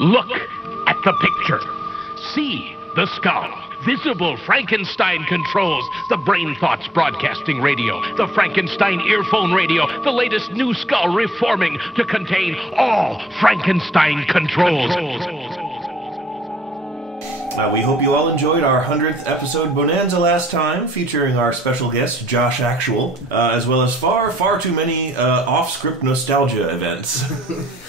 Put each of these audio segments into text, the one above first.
Look at the picture. See the skull. Visible Frankenstein controls. The Brain Thoughts broadcasting radio. The Frankenstein earphone radio. The latest new skull reforming to contain all Frankenstein controls. We hope you all enjoyed our 100th episode Bonanza last time, featuring our special guest, Josh Actual, as well as far too many off-script nostalgia events.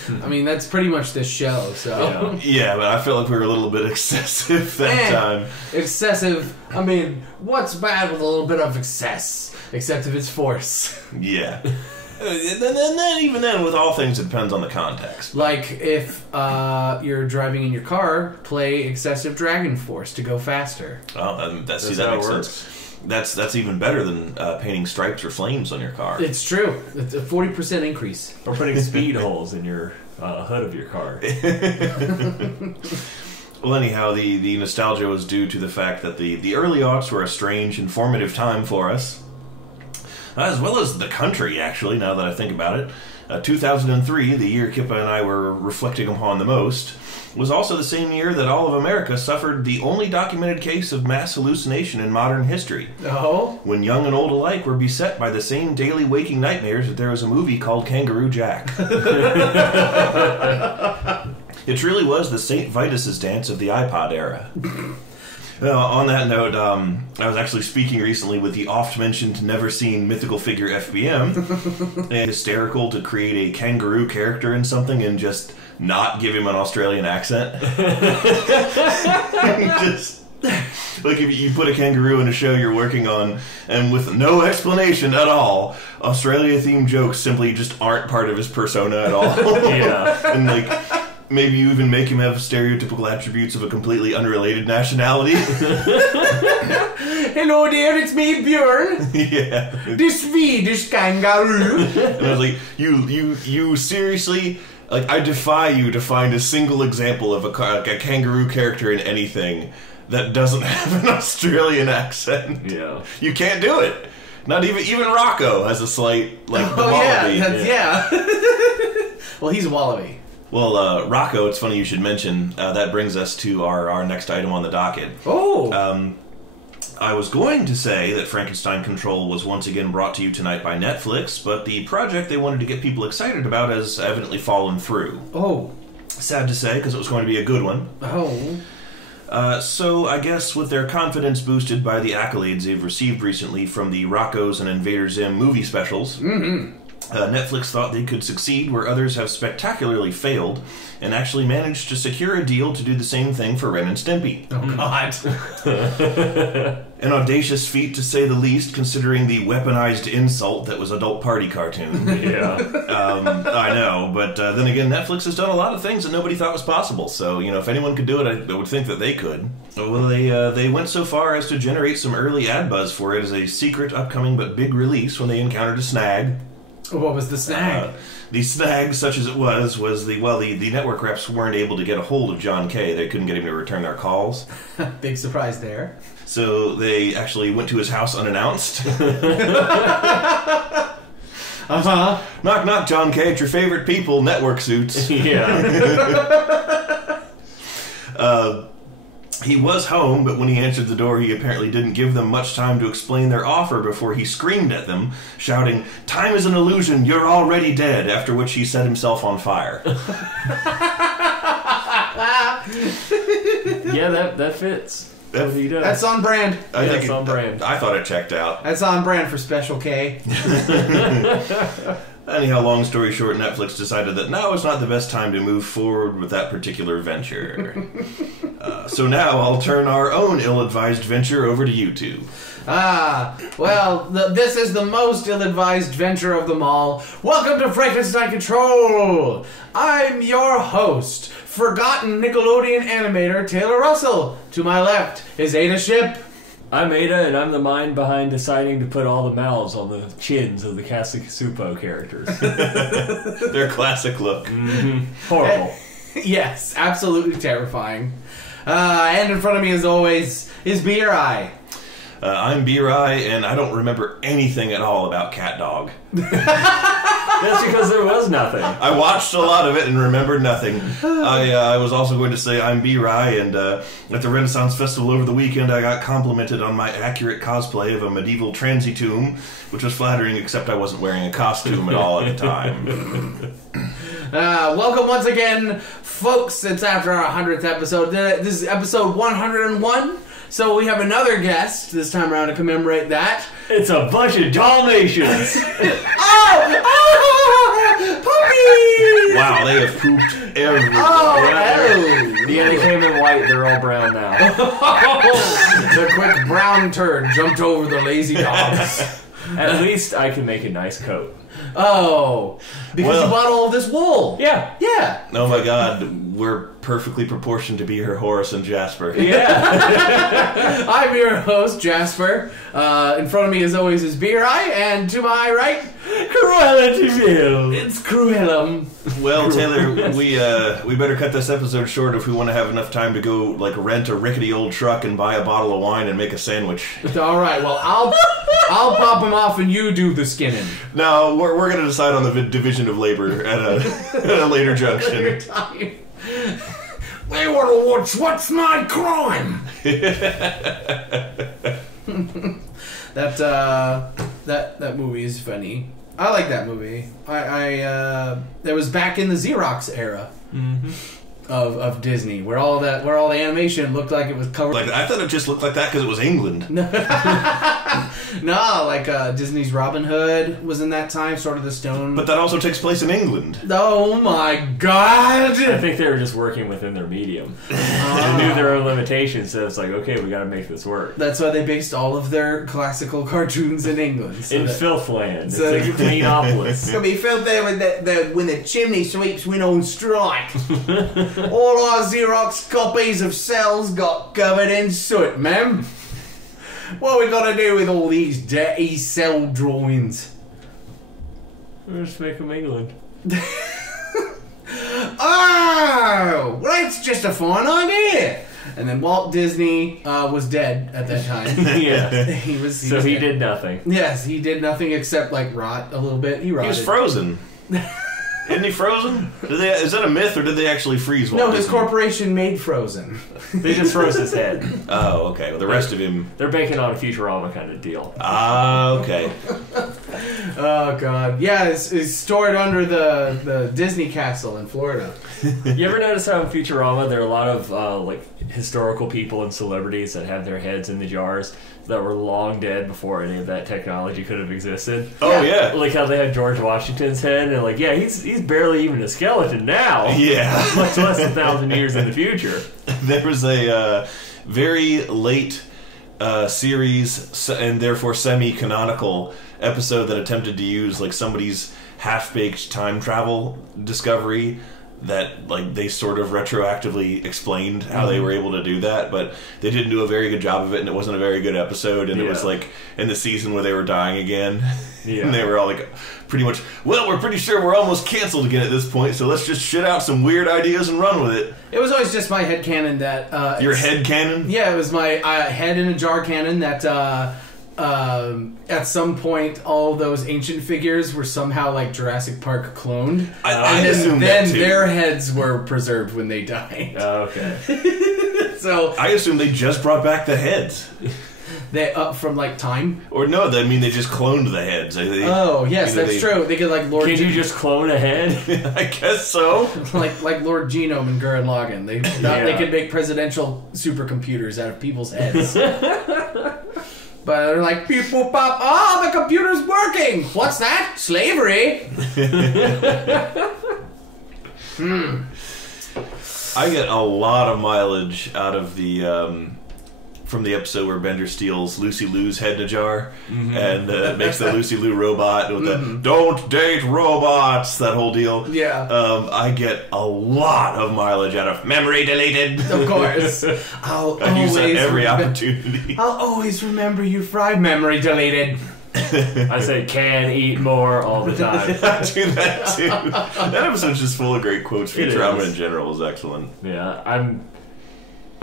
I mean, that's pretty much this show, so... Yeah, but I felt like we were a little bit excessive that time. Excessive. I mean, what's bad with a little bit of excess? Except if it's force. Yeah. And then, even then, with all things, it depends on the context. Like, if you're driving in your car, play excessive Dragon Force to go faster. Oh, that makes sense. That's even better than painting stripes or flames on your car. It's true. It's a 40% increase. Or putting speed holes in your hood of your car. Well, anyhow, the nostalgia was due to the fact that the early aughts were a strange, informative time for us. As well as the country, actually, now that I think about it. 2003, the year Kippa and I were reflecting upon the most, was also the same year that all of America suffered the only documented case of mass hallucination in modern history. Oh? When young and old alike were beset by the same daily waking nightmares that there was a movie called Kangaroo Jack. It really was the St. Vitus's dance of the iPod era. On that note, I was actually speaking recently with the oft-mentioned, never-seen mythical figure FBM. And hysterical to create a kangaroo character in something and just not give him an Australian accent. Just, like, if you put a kangaroo in a show you're working on, and with no explanation at all, Australia-themed jokes simply just aren't part of his persona at all. Yeah. And, like... Maybe you even make him have stereotypical attributes of a completely unrelated nationality. Hello there, it's me, Björn. Yeah. The Swedish kangaroo. And I was like, you seriously... Like, I defy you to find a single example of a kangaroo character in anything that doesn't have an Australian accent. Yeah. You can't do it. Not even Rocco has a slight, like, the wallaby. Yeah. Well, he's a wallaby. Well, Rocco, it's funny you should mention, that brings us to our next item on the docket. Oh! I was going to say that Frankenstein Control was once again brought to you tonight by Netflix, but the project they wanted to get people excited about has evidently fallen through. Oh. Sad to say, because it was going to be a good one. Oh. So I guess with their confidence boosted by the accolades they've received recently from the Rocco's and Invader Zim movie specials... Mm-hmm. Netflix thought they could succeed where others have spectacularly failed, and actually managed to secure a deal to do the same thing for Ren and Stimpy. Oh, God. An audacious feat, to say the least, considering the weaponized insult that was adult party cartoon. Yeah. I know, but then again, Netflix has done a lot of things that nobody thought was possible, so, you know, if anyone could do it, I would think that they could. Well, they went so far as to generate some early ad buzz for it as a secret, upcoming, but big release when they encountered a snag. What was the snag? The snag, such as it was the network reps weren't able to get a hold of John Kay. They couldn't get him to return their calls. Big surprise there. So they actually went to his house unannounced. Uh-huh. Knock, knock, John Kay, it's your favorite people, network suits. Yeah. He was home, but when he answered the door, he apparently didn't give them much time to explain their offer before he screamed at them, shouting, "Time is an illusion, you're already dead," after which he set himself on fire. Yeah, that fits. That's what he does. That's on brand. That's on brand. I thought it checked out. That's on brand for Special K. Anyhow, long story short, Netflix decided that now is not the best time to move forward with that particular venture. So now I'll turn our own ill-advised venture over to you two. Well, this is the most ill-advised venture of them all. Welcome to Frankenstein Control! I'm your host, forgotten Nickelodeon animator Taylor Russell. To my left is Ada Ship. I'm Ada, and I'm the mind behind deciding to put all the mouths on the chins of the Kasukasupo characters. Their classic look. Mm-hmm. Horrible. Yes, absolutely terrifying. And in front of me, as always, is Beer Eye. I'm B-Rai, and I don't remember anything at all about Cat Dog. That's because there was nothing. I watched a lot of it and remembered nothing. I was also going to say I'm B-Rye, and at the Renaissance Festival over the weekend, I got complimented on my accurate cosplay of a medieval transy-tomb, which was flattering, except I wasn't wearing a costume at all at the time. Welcome once again, folks. It's after our 100th episode. This is episode 101. So we have another guest this time around to commemorate that. It's a bunch of Dalmatians. Puppies! Wow, they have pooped everywhere. Yeah, they came in white. They're all brown now. The quick brown turd jumped over the lazy dogs. At least I can make a nice coat. Oh, because you bought all of this wool. Yeah. Yeah. Oh my God, we're perfectly proportioned to be her Horace and Jasper. Yeah. I'm your host, Jasper. In front of me, as always, is B-Rye, and to my right, Cruella de Vil. it's Cruellum. Well, Taylor, we better cut this episode short if we want to have enough time to go rent a rickety old truck and buy a bottle of wine and make a sandwich. All right. Well, I'll pop them off, and you do the skinning. No, we're going to decide on the division of labor at a later junction. Time. They want to watch What's My Crime? That movie is funny. I like that movie. It was back in the Xerox era of Disney, where all the animation looked like it was covered. I thought it just looked like that because it was England. No, Disney's Robin Hood was in that time, Sword of the Stone. But that also takes place in England. Oh my God! I think they were just working within their medium. They knew their own limitations, so it's like, okay, we got to make this work. That's why they based all of their classical cartoons in England. In Filthland. So- It's like Cleanopolis. It's gonna be filmed there when the chimney sweeps went on strike. All our Xerox copies of cells got covered in soot, ma'am. What we gotta do with all these dirty cell drawings? We'll just make them England. Oh, well, that's just a fine idea. And then Walt Disney was dead at that time. Yeah. He was He dead. did nothing. Yes, he did nothing except rot a little bit. He rotted. He was frozen. Isn't he frozen? Is that a myth, or did they actually freeze Walt No, his Disney? corporation made Frozen. They just froze his head. Oh, okay. Well, the rest of him... They're banking on a Futurama kind of deal. Ah, okay. Oh God, yeah, it's stored under the Disney Castle in Florida. You ever notice how in Futurama there are a lot of historical people and celebrities that have their heads in the jars that were long dead before any of that technology could have existed? Oh, yeah. Like how they had George Washington's head, and he's barely even a skeleton now. Yeah. Much less 1,000 years in the future. There was a very late series, and therefore semi-canonical episode that attempted to use somebody's half-baked time travel discovery that they sort of retroactively explained how they were able to do that, but they didn't do a very good job of it, and it wasn't a very good episode, and it was in the season where they were dying again. Yeah. And they were all pretty much, well, we're pretty sure we're almost canceled again at this point, so let's just shit out some weird ideas and run with it. It was always just my headcanon that Your head canon? Yeah, it was my head in a jar canon that at some point all those ancient figures were somehow I Jurassic Park cloned. I And assumed then that too. their heads were preserved when they died. Oh, okay. So I assumed they just brought back the heads. they from time. Or no, they just cloned the heads. Oh yes, that's true. They could Lord. Can you just clone a head? I guess so. like Lord Genome and Gurren Lagann. They could make presidential supercomputers out of people's heads. But they're like, beep, boop, pop, oh, the computer's working! What's that? Slavery? I get a lot of mileage out of the from the episode where Bender steals Lucy Liu's head in a jar and makes the Lucy Liu robot with the "Don't date robots," that whole deal. Yeah. I get a lot of mileage out of memory deleted. Of course. I use that every opportunity. I'll always remember you, Fry. Memory deleted. I say can eat more all the time. I do that too. That episode's just full of great quotes. It Futurama is. in general is excellent. Yeah,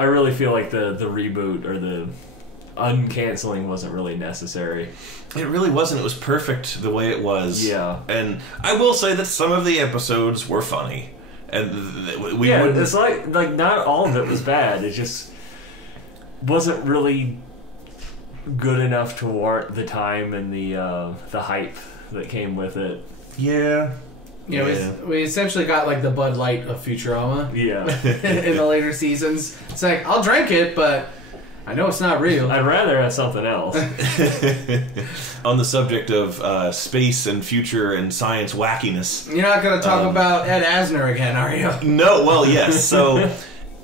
I really feel like the reboot or the uncanceling wasn't really necessary. It really wasn't. It was perfect the way it was. Yeah. And I will say that some of the episodes were funny. And we wouldn't... it's like not all of it was bad. It just wasn't really good enough to warrant the time and the hype that came with it. Yeah. You know, we essentially got like the Bud Light of Futurama. Yeah. In the later seasons. It's like, I'll drink it, but I know it's not real. I'd rather have something else. On the subject of space and future and science wackiness. You're not going to talk about Ed Asner again, are you? No, well, yes. So,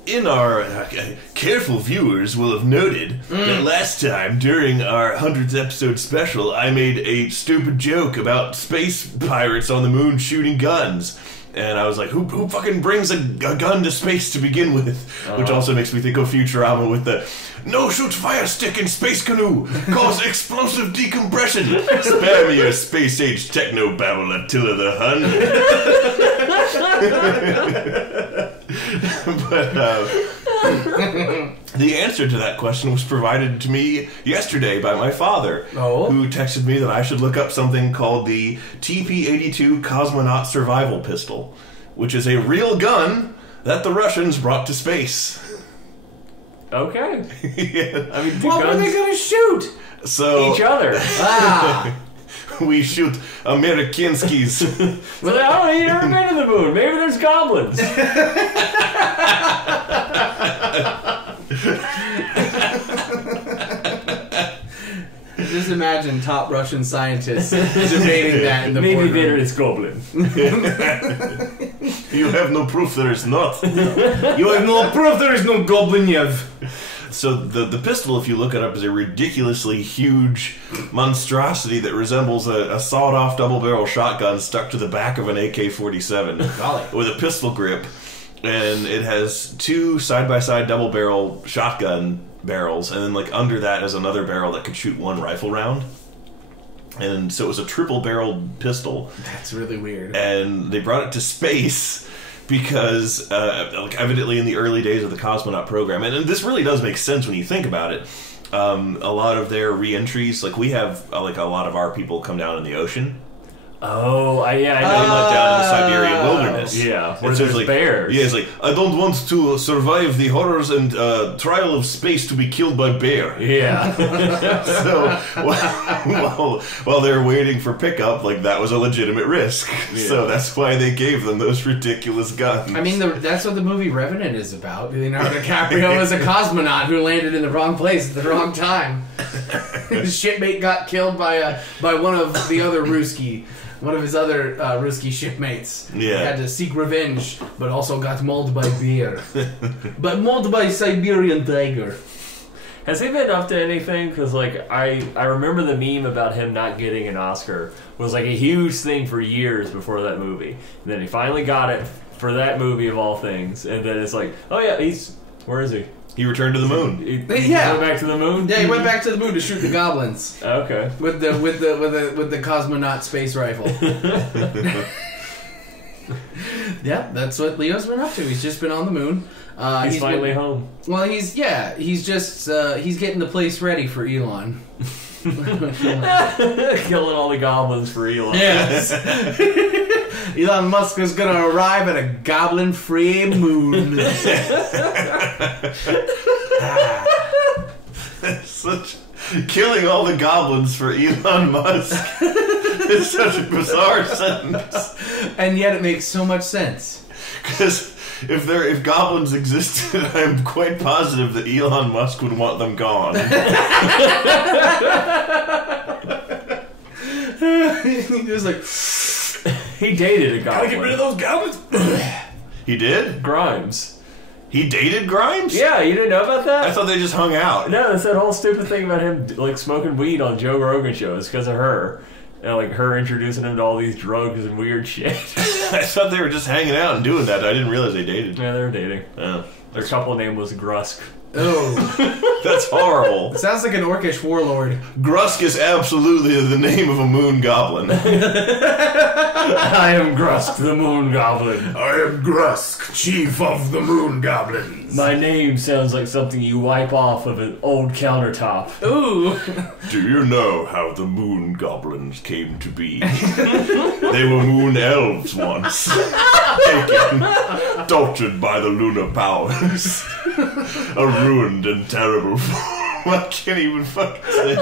in our careful viewers will have noted that last time during our 100th episode special, I made a stupid joke about space pirates on the moon shooting guns. And I was like, who fucking brings a gun to space to begin with? Which also makes me think of Futurama with the no shoot fire stick in space canoe, cause explosive decompression. Spare me your space age techno babble, Attila the Hun. But the answer to that question was provided to me yesterday by my father, who texted me that I should look up something called the TP-82 Cosmonaut Survival Pistol, which is a real gun that the Russians brought to space. Okay. Yeah. I mean, What were they going to shoot? So each other. we shoot Amerikanskis. Well, I don't know, you never been to the moon. Maybe there's goblins. Just imagine top Russian scientists debating that in the Maybe boardroom. there is Goblin. You have no proof there is not. You have no proof there is no Goblin yet. So the pistol, if you look it up, is a ridiculously huge monstrosity that resembles a sawed-off double-barrel shotgun stuck to the back of an AK-47 with a pistol grip. And it has two side-by-side double-barrel shotgun barrels, and then like under that is another barrel that could shoot one rifle round. And so it was a triple-barreled pistol. That's really weird. And they brought it to space because like evidently in the early days of the cosmonaut program, and this really does make sense when you think about it, a lot of their re-entries, like we have like a lot of our people come down in the ocean. Oh, I know. They let down in the Siberian wilderness. Yeah, where there's like bears. Yeah, it's like, I don't want to survive the horrors and trial of space to be killed by bear. Yeah. So, while they were waiting for pickup, like, that was a legitimate risk. Yeah. So that's why they gave them those ridiculous guns. I mean, that's what the movie Revenant is about. Leonardo DiCaprio is a cosmonaut who landed in the wrong place at the wrong time. His shipmate got killed by one of the other one of his other Ruski shipmates. Yeah. He had to seek revenge, but also got mauled by bear. But mauled by Siberian tiger. Has he been up to anything? Because, like, I remember the meme about him not getting an Oscar was, like, a huge thing for years before that movie. And then he finally got it for that movie of all things. And then it's like, oh, yeah, where is he? He returned to the moon. He went back to the moon? Yeah, he went back to the moon to shoot the goblins. Okay. With the cosmonaut space rifle. Yeah, that's what Leo's been up to. He's just been on the moon. He's finally home. Well, he's getting the place ready for Elon. Killing all the goblins for Elon. Yes. Elon Musk is going to arrive at a goblin-free moon. Killing all the goblins for Elon Musk is such a bizarre sentence. And yet it makes so much sense. Because if goblins existed, I'm quite positive that Elon Musk would want them gone. He was like, he dated a goblin. gotta get rid of those goblins. He did? Grimes. He dated Grimes? Yeah, you didn't know about that? I thought they just hung out. No, it's that whole stupid thing about him like smoking weed on Joe Rogan shows because of her. And like her introducing him to all these drugs and weird shit. I thought they were just hanging out and doing that. I didn't realize they dated. Yeah, they were dating. Oh. Their couple name was Grusk. Oh. That's horrible. Sounds like an orcish warlord. Grusk is absolutely the name of a moon goblin. I am Grusk, the Moon Goblin. I am Grusk, chief of the Moon Goblins. My name sounds like something you wipe off of an old countertop. Ooh. Do you know how the moon goblins came to be? They were moon elves once. Taken, tortured by the lunar powers. A ruined and terrible form. I can't even fucking say.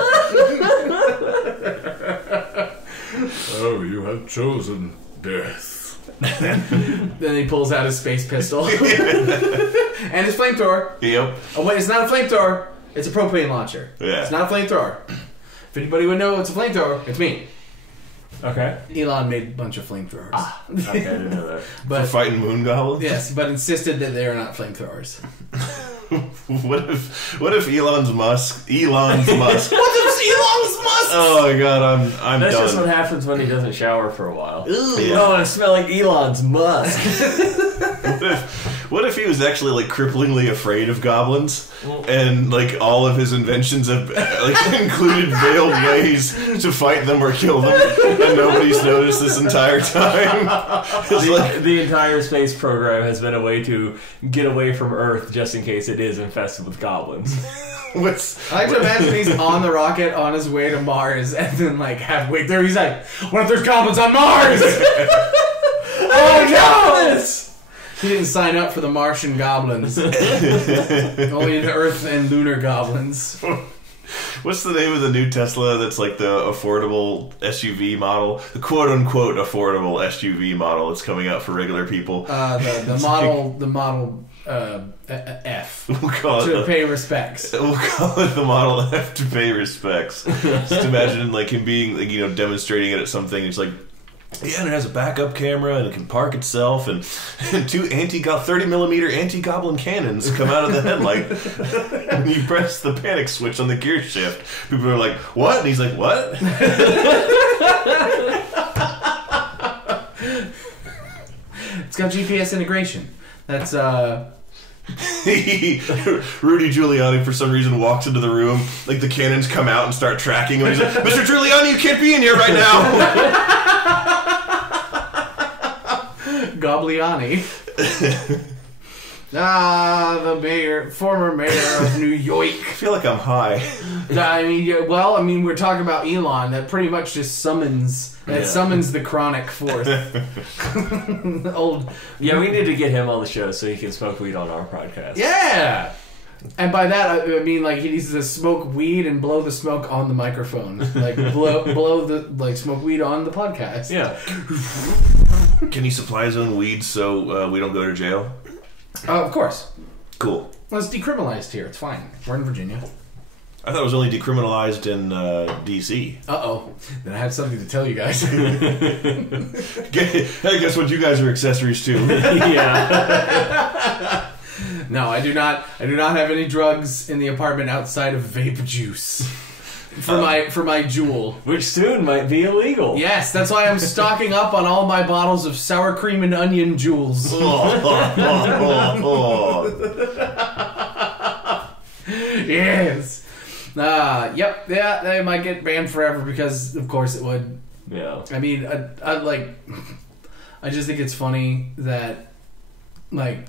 Oh, you have chosen death. Then he pulls out his space pistol. And his flamethrower. Yep. Oh wait, it's not a flamethrower. It's a propane launcher. Yeah. It's not a flamethrower. If anybody would know it's a flamethrower, it's me. Okay. Elon made a bunch of flamethrowers. Okay, I didn't know that. For But fighting moon goblins? yes, but insisted that they are not flamethrowers. What if Elon Musk? What if Elon's Musk? Oh my god, I'm That's done. just what happens when he doesn't shower for a while. Yeah. Oh, I smell like Elon's musk. What if he was actually like cripplingly afraid of goblins, and like all of his inventions have like included veiled ways to fight them or kill them, and nobody's noticed this entire time? It's like, The entire space program has been a way to get away from Earth just in case it is infested with goblins. what's I like to imagine he's on the rocket on his way to Mars, and then like halfway through he's like, "What if there's goblins on Mars?" Oh no! He didn't sign up for the Martian goblins. Only the Earth and lunar goblins. What's the name of the new Tesla that's like the affordable SUV model? The quote-unquote affordable SUV model that's coming out for regular people. The model F We'll call to it pay respects. We'll call it the Model F to pay respects. Just imagine like him being like, demonstrating it at something. It's like, yeah, and it has a backup camera and it can park itself, and two 30mm anti-goblin cannons come out of the headlight. When you press the panic switch on the gear shift, people are like, "What?" And he's like, "What?" It's got GPS integration. That's Rudy Giuliani, for some reason, walks into the room. Like the cannons come out and start tracking him. He's like, "Mr. Giuliani, you can't be in here right now." Gobliani. The former mayor of New York. I feel like I'm high. I mean, we're talking about Elon. That pretty much just summons the chronic forth. Old. Yeah, we need to get him on the show so he can smoke weed on our podcast. Yeah. And by that I mean like he needs to smoke weed and blow the smoke on the microphone, like blow the smoke weed on the podcast. Yeah. Can he supply his own weed so we don't go to jail? Of course. Cool. Well, it's decriminalized here. It's fine. We're in Virginia. I thought it was only decriminalized in D.C. Uh-oh. Then I have something to tell you guys. Guess what? You guys are accessories too. Yeah. No, I do not have any drugs in the apartment outside of vape juice. For my jewel. Which soon might be illegal. Yes, that's why I'm stocking up on all my bottles of sour cream and onion jewels. Yes. Yep. Yeah, they might get banned forever because, of course, it would. Yeah. I mean, I just think it's funny that, like,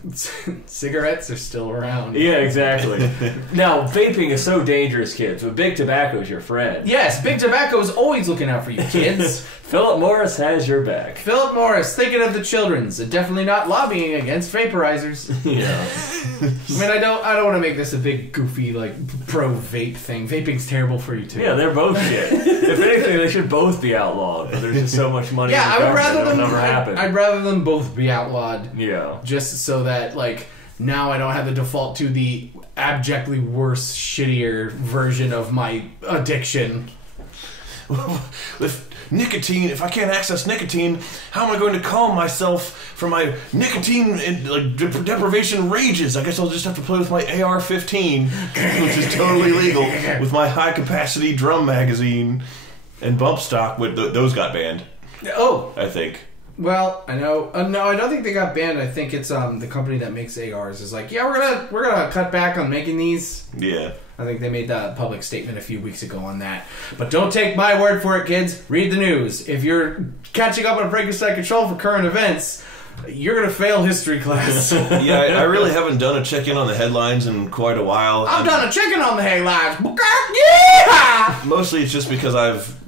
cigarettes are still around. Yeah, exactly. Now, vaping is so dangerous, kids, but Big Tobacco is your friend. Yes, Big Tobacco is always looking out for you, kids. Philip Morris has your back. Philip Morris, thinking of the children's, and definitely not lobbying against vaporizers. Yeah. I mean, I don't want to make this a big goofy like pro vape thing. Vaping's terrible for you too. Yeah, they're both shit. If anything, they should both be outlawed. But there's just so much money. Yeah, in the I would rather government, them. it'll never happen. I'd rather them both be outlawed. Yeah. Just so that like now I don't have to default to the abjectly worse, shittier version of my addiction. With nicotine, if I can't access nicotine, how am I going to calm myself from my nicotine deprivation rages? I guess I'll just have to play with my AR-15, which is totally legal, with my high-capacity drum magazine and bump stock. Those got banned, Oh, I think. Well, I know. No, I don't think they got banned. I think it's the company that makes ARs is like, yeah, we're gonna cut back on making these. Yeah. I think they made that public statement a few weeks ago on that. But don't take my word for it, kids. Read the news. If you're catching up on Frankenstein Control for current events, you're gonna fail history class. Yeah, I really haven't done a check-in on the headlines in quite a while. I've done a check-in on the headlines. Yeah! Mostly it's just because I've,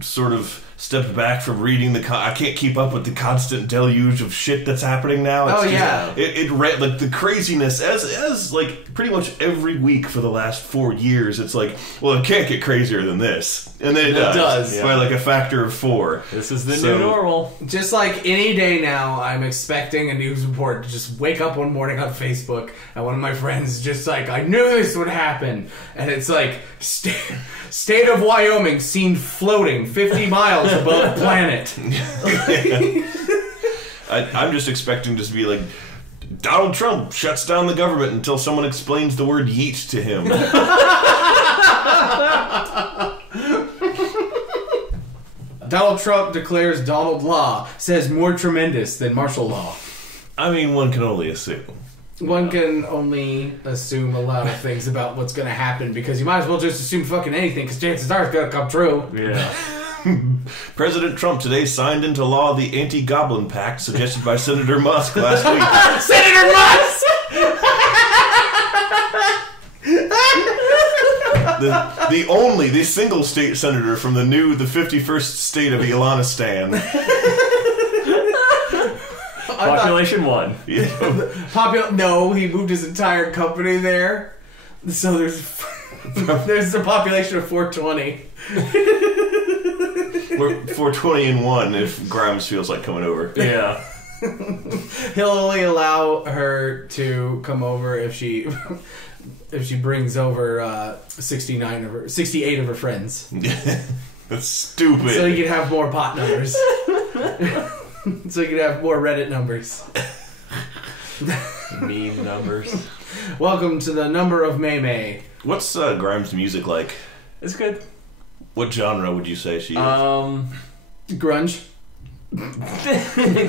sort of stepped back from reading I can't keep up with the constant deluge of shit that's happening now. It's the craziness as pretty much every week for the last 4 years. It's like, well, it can't get crazier than this, and then it does by a factor of 4. This is the new normal. Just like any day now, I'm expecting a news report to just wake up one morning on Facebook and one of my friends just like, I knew this would happen, and it's like state of Wyoming seen floating 50 miles above the planet. I'm just expecting to be like, Donald Trump shuts down the government until someone explains the word yeet to him. Donald Trump declares Donald Law, says more tremendous than martial law. I mean, one can only assume. One can only assume a lot of things about what's going to happen because you might as well just assume fucking anything because chances are it's going to come true. Yeah. President Trump today signed into law the Anti-Goblin Pact suggested by Senator Musk last week. Senator Musk! the single state senator from the 51st state of Elanistan. Population 1. Yeah. No, he moved his entire company there. So there's a population of 420. We're 420 and 1 if Grimes feels like coming over. Yeah. He'll only allow her to come over if she brings over 68 of her friends. That's stupid. So you can have more pot numbers. So you can have more Reddit numbers. Meme numbers. Welcome to the number of May. What's Grimes' music like? It's good. What genre would you say she is? Grunge.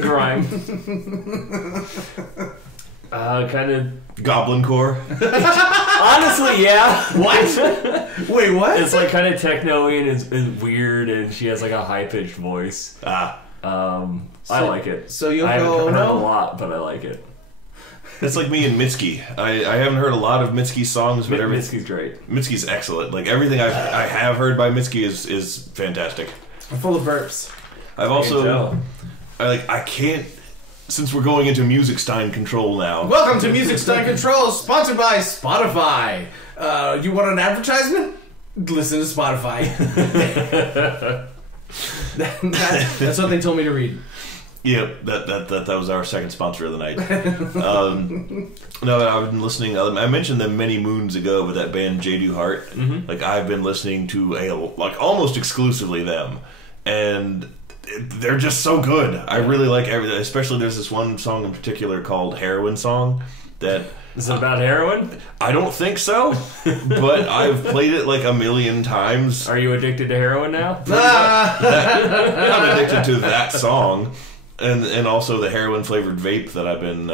Grime. Kind of Goblin core. Honestly, yeah. What? Wait, what? It's kind of techno-y and it's weird, and she has a high-pitched voice. I like it. So you'll I haven't go heard a lot, but I like it. It's like me and Mitski. I haven't heard a lot of Mitski's songs, but Mitski's great. Mitski's excellent. Everything I have heard by Mitski is fantastic. I'm full of burps. I've also I can't, since we're going into Music Stein Control now. Welcome to Music Stein Control, sponsored by Spotify. You want an advertisement? Listen to Spotify. That's what they told me to read. Yep, that was our second sponsor of the night. No, I've been listening. I mentioned them many moons ago, but that band J. Do Heart. Mm-hmm. I've been listening to almost exclusively them, and they're just so good. I really like everything. Especially there's this one song in particular called "Heroin Song." That is it about heroin? I don't think so, but I've played it a million times. Are you addicted to heroin now? I'm addicted to that song. And also the heroin-flavored vape that I've been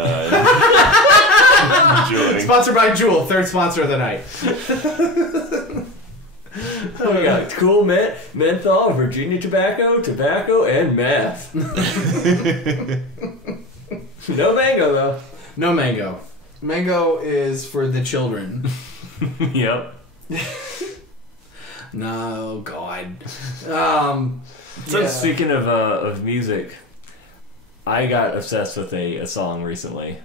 enjoying. Sponsored by Juul, third sponsor of the night. We got cool menthol, Virginia tobacco, and meth. No mango, though. No mango. Mango is for the children. Yep. No, God. So speaking of music, I got obsessed with a song recently.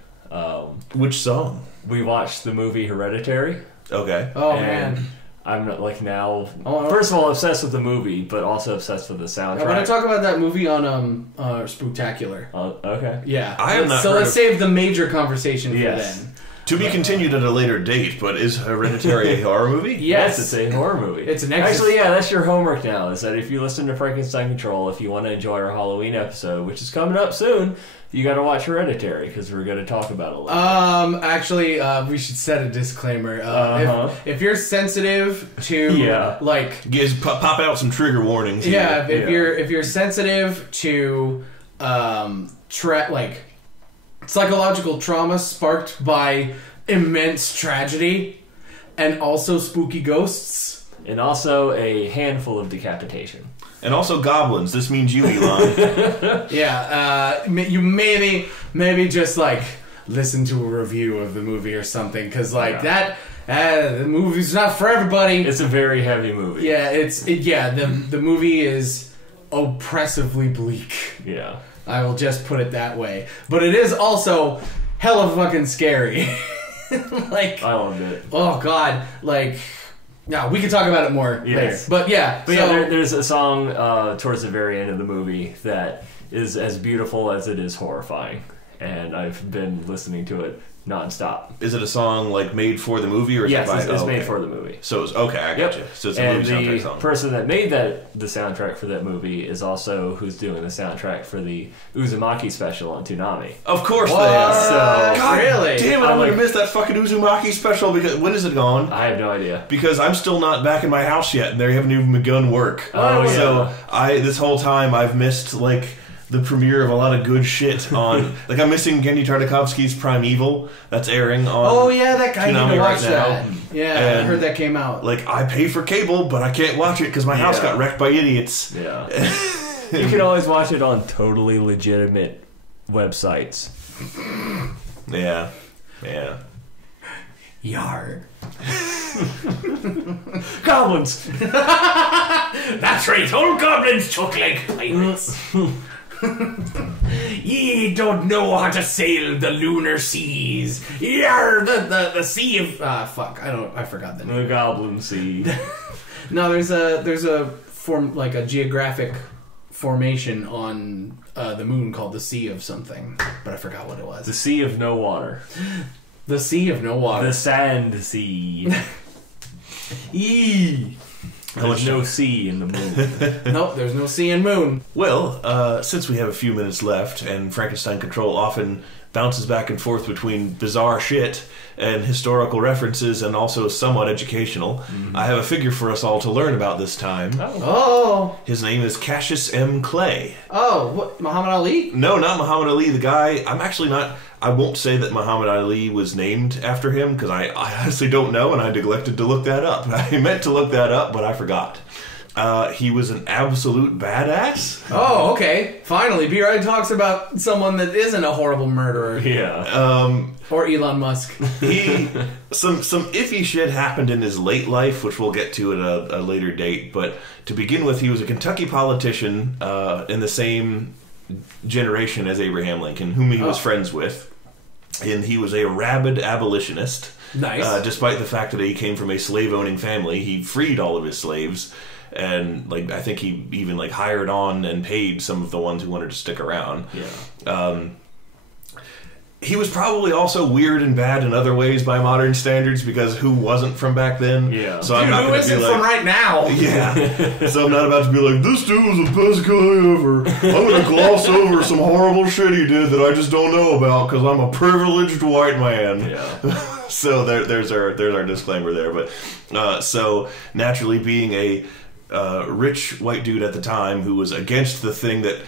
Which song? We watched the movie Hereditary. Okay. Oh, man. I'm now. First of all, obsessed with the movie, but also obsessed with the soundtrack. I want to talk about that movie on Spooktacular. Okay. Yeah. I have not. So let's save the major conversation for then. To be continued at a later date, but is Hereditary a horror movie? Yes, it's a horror movie. It's an Actually, yeah, that's your homework now, is that if you listen to Frankenstein Control, if you want to enjoy our Halloween episode, which is coming up soon, you got to watch Hereditary, because we're going to talk about it a lot. Actually, we should set a disclaimer. If you're sensitive to, Guys, pop out some trigger warnings. Yeah, if you're sensitive to psychological trauma sparked by immense tragedy, and also spooky ghosts. And also a handful of decapitation. And also goblins. This means you, Elon. Yeah, you maybe just like listen to a review of the movie or something, because the movie's not for everybody. It's a very heavy movie. Yeah, the movie is oppressively bleak. Yeah. I will just put it that way. But it is also hella fucking scary. Like, I loved it. Oh god, like, no, we can talk about it more later. But yeah, there's a song towards the very end of the movie that is as beautiful as it is horrifying, and I've been listening to it nonstop. Is it a song like made for the movie, or is yes, it by, it's made for the movie. So it's okay, I got you. So it's a movie soundtrack song. And the person that made the soundtrack for that movie is also who's doing the soundtrack for the Uzumaki special on Toonami. Of course they are. So, God really? Damn it, I'm gonna miss that fucking Uzumaki special, because when is it gone? I have no idea. Because I'm still not back in my house yet, and they haven't even begun work. Oh, yeah. So this whole time I've missed like the premiere of a lot of good shit on. Like, I'm missing Gendy Tartakovsky's Primeval that's airing on. Oh yeah, that guy. I need to watch that. Yeah, And, I heard that came out. Like, I pay for cable, but I can't watch it because my house got wrecked by idiots. Yeah. You can always watch it on totally legitimate websites. Yeah. Yeah. Yar. Goblins! That's right, all goblins choke like pirates. Ye don't know how to sail the lunar seas. Yar, the sea of... I forgot the name. The Goblin Sea. No, there's a form, like a geographic formation on the moon called the Sea of something, but I forgot what it was. The Sea of No Water. The Sea of No Water. The Sand Sea. There's no sea in the moon. Nope, there's no sea and moon. Well, since we have a few minutes left, and Frankenstein Control often bounces back and forth between bizarre shit and historical references and also somewhat educational, I have a figure for us all to learn about this time. Oh. His name is Cassius M. Clay. Oh, what, Muhammad Ali? No, not Muhammad Ali. The guy, I won't say that Muhammad Ali was named after him, because I honestly don't know, and I neglected to look that up. I meant to look that up, but I forgot. He was an absolute badass. Oh, okay. Finally, B-Ride talks about someone that isn't a horrible murderer. Yeah. Or Elon Musk. Some iffy shit happened in his late life, which we'll get to at a later date. But to begin with, he was a Kentucky politician in the same generation as Abraham Lincoln, whom he was friends with. And he was a rabid abolitionist. Nice. Despite the fact that he came from a slave-owning family, he freed all of his slaves. And I think he even hired on and paid some of the ones who wanted to stick around. Yeah. He was probably also weird and bad in other ways by modern standards, because who wasn't from back then? Yeah. So I'm not who going to be isn't from right now? Yeah. So I'm not about to be like, this dude was the best guy ever. I'm going to gloss over some horrible shit he did that I just don't know about because I'm a privileged white man. Yeah. So there's our disclaimer there. But so naturally, being a rich white dude at the time who was against the thing that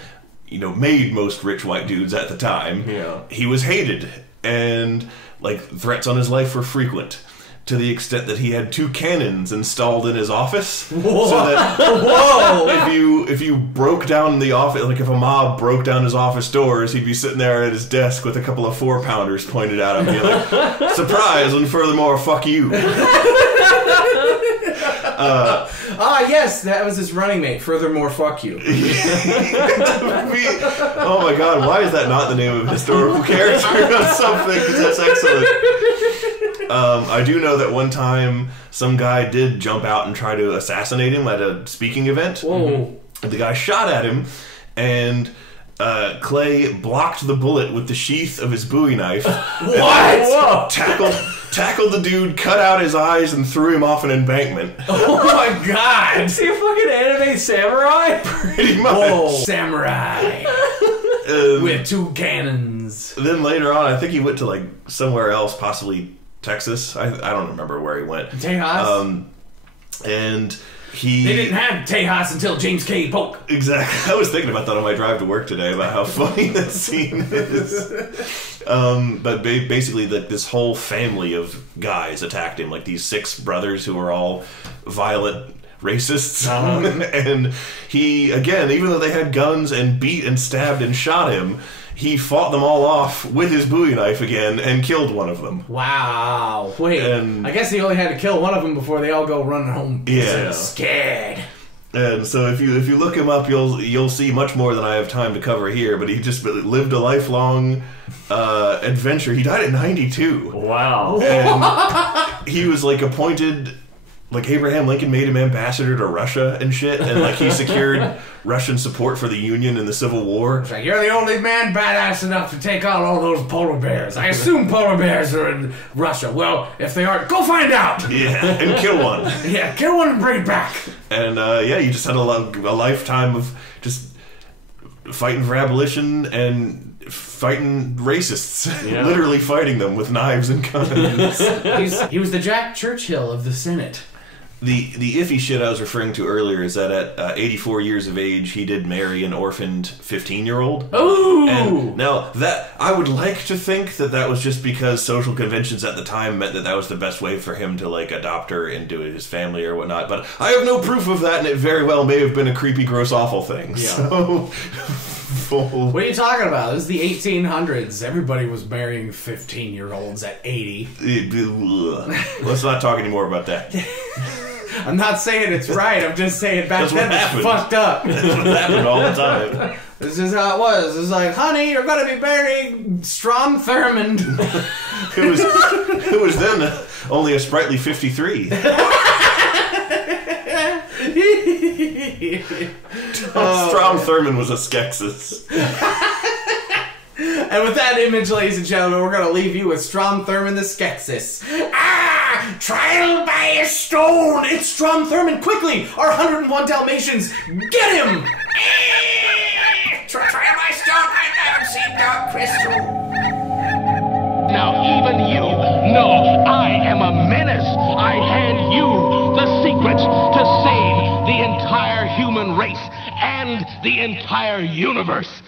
made most rich white dudes at the time, he was hated, and threats on his life were frequent, to the extent that he had 2 cannons installed in his office. Whoa. So that if you broke down the office, if a mob broke down his office doors, he'd be sitting there at his desk with a couple of 4-pounders pointed at him, being like, surprise, and furthermore, fuck you. Yes, that was his running mate. Furthermore, fuck you. Oh my god, why is that not the name of a historical character on something? Because that's excellent. I do know that one time some guy did jump out and try to assassinate him at a speaking event. Whoa. The guy shot at him, and Clay blocked the bullet with the sheath of his Bowie knife. What? Tackled the dude, cut out his eyes, and threw him off an embankment. Oh my god! Is he a fucking anime samurai? Pretty much. Whoa. Samurai. With 2 cannons. Then later on, I think he went to somewhere else, possibly Texas. I don't remember where he went. Tejas? And They didn't have Tejas until James K. Polk. Exactly. I was thinking about that on my drive to work today, about how funny that scene is. But basically, this whole family of guys attacked him, like these 6 brothers who are all violent racists. And he, again, even though they had guns and beat and stabbed and shot him, he fought them all off with his Bowie knife again and killed one of them. Wow. Wait, I guess he only had to kill one of them before they all go running home. Yeah. Scared. And so if you look him up, you'll see much more than I have time to cover here. But he just lived a lifelong adventure. He died at 92. Wow. And he was like appointed. Like, Abraham Lincoln made him ambassador to Russia and shit, and, like, he secured Russian support for the Union in the Civil War. It's like, you're the only man badass enough to take on all those polar bears. I assume polar bears are in Russia. Well, if they aren't, go find out! Yeah, and kill one. Yeah, kill one and bring it back. And, yeah, he just had a lifetime of just fighting for abolition and fighting racists. Yeah. Literally fighting them with knives and guns. He was the Jack Churchill of the Senate. The iffy shit I was referring to earlier is that at 84 years of age, he did marry an orphaned 15-year-old. Ooh! And now, that I would like to think that was just because social conventions at the time meant that was the best way for him to, like, adopt her into his family or whatnot. But I have no proof of that, and it very well may have been a creepy, gross, awful thing. Yeah. So... What are you talking about? This is the 1800s. Everybody was marrying 15-year-olds at 80. Let's not talk anymore about that. I'm not saying it's right. I'm just saying back then that's fucked up. That's what happened all the time. This is how it was. It's like, honey, you're going to be marrying Strom Thurmond. who was then only a sprightly 53. Strom Thurmond was a Skeksis. And with that image, ladies and gentlemen, we're going to leave you with Strom Thurmond the Skeksis. Ah! Trial by a stone! It's Strom Thurmond! Quickly! Our 101 Dalmatians! Get him! Trial by stone! I haven't seen Dark Crystal! Now even you know I am a menace. I hand you the secrets to save the entire human race and the entire universe.